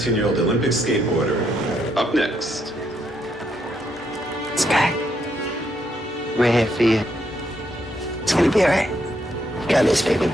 13-year-old Olympic skateboarder. Up next. Sky, we're here for you. It's gonna be all right. You got this, baby.